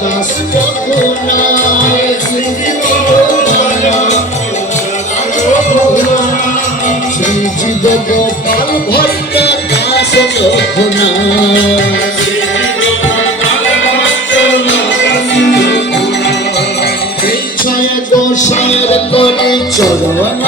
দাস রঘুনা শ্রী জীব গোপাল ভট্ট দাস রঘুনা ছয় গোসাইয়ের করি চরণ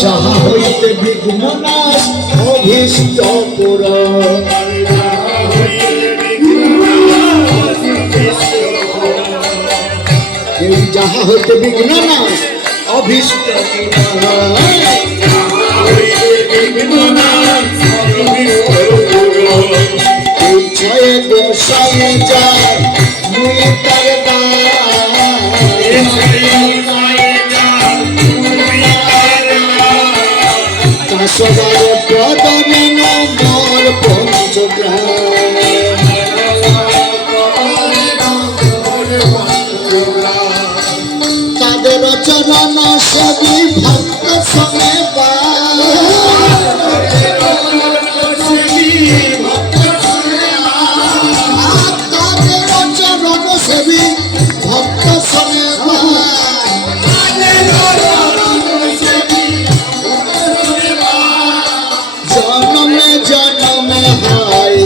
যাহা হইতে বিঘ্ন নাশ অভীষ্ট পুর যাহা হইতে বিঘ্ন নাশ অভীষ্ট ছয় গোসাই যায় মুই তার সবার প্রদানে মোর পঞ্চগ্রাম তাদের চরণ সবই ভক্ত সঙ্গে তাদের চরণ সবই ভক্ত সঙ্গে জনমে হয়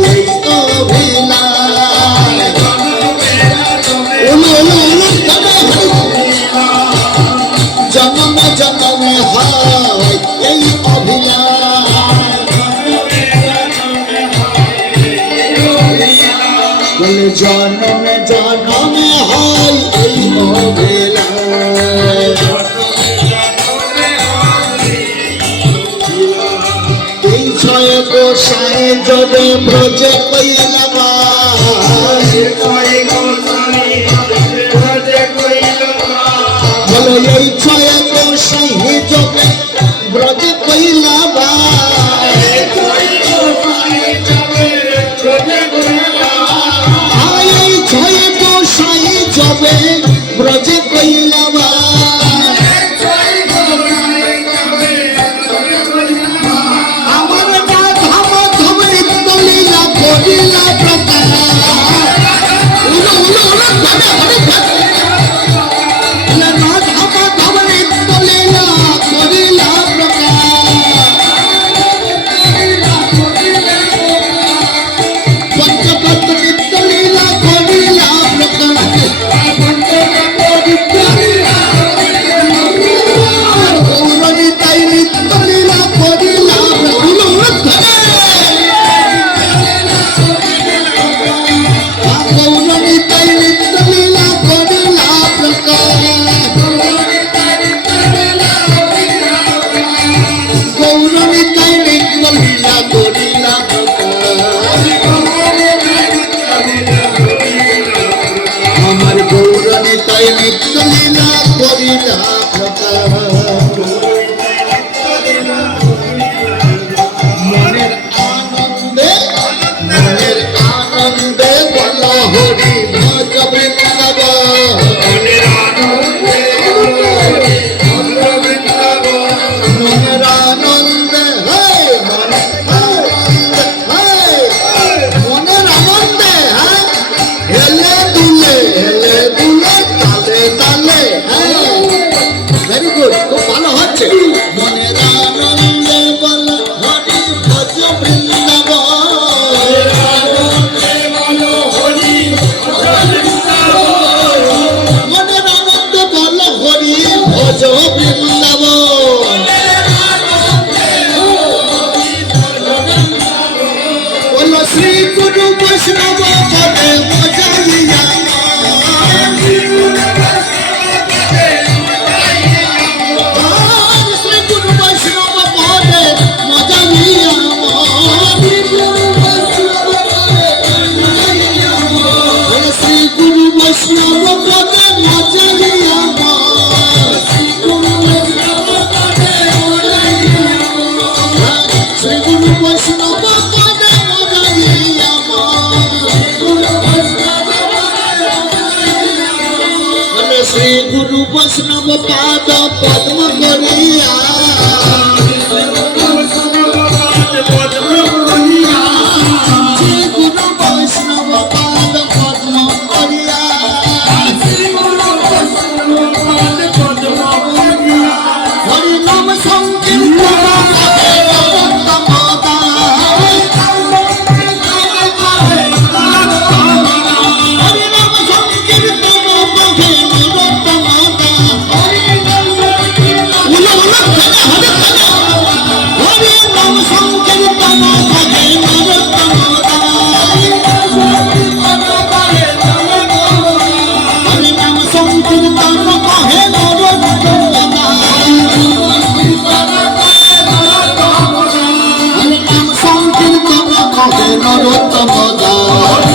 জনমে জনমে হয় এই অভিলাষ জনমে জনমে হয় এই অভিলাষ এই ছয় গোসাই জবে ব্রজে কইলা বলো এই ছয় গোসাই জবে ব্রজে কইলা এই ছয় গোসাই জবে ব্রজে কইলা বৈষ্ণব পাদ পদ্ম করিয়া নরোত্তম দাস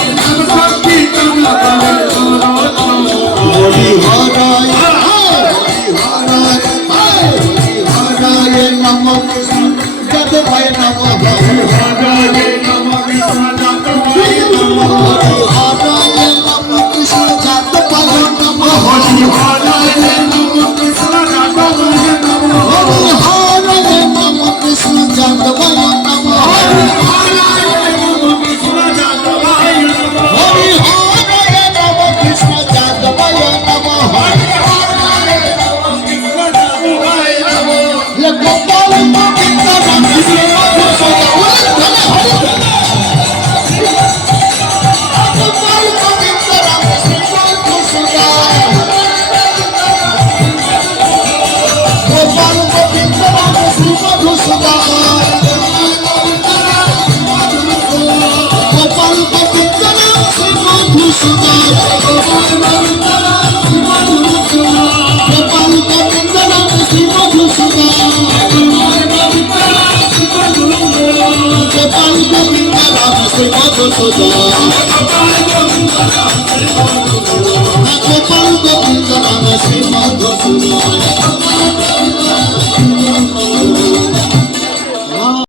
হরি হরায় হরায় নম যাদবায় নম হরি হরায় নম কৃষ্ণ যাদবায় নম হরি হরায় নম কৃষ্ণ যাদবায় নম হরি হরায় নম কৃষ্ণ যাদবায় নম হরি হরায় নম কৃষ্ণ যাদবায় নম হরি হরায় নম কৃষ্ণ যাদবায় নম হরি হরায় নম কৃষ্ণ যাদবায় নম লে গোপাল গোবিন্দ রাম কৃষ্ণ মধুসূদন হরি গোপাল গোবিন্দ রাম কৃষ্ণ মধুসূদন গোপাল গোবিন্দ রাম কৃষ্ণ মধুসূদন গোপাল গোবিন্দ রাম শ্রী মধুসূদন গোপাল গোবিন্দ রাম শ্রী মধুসূদন গোপাল গোবিন্দ রাম শ্রী মধুসূদন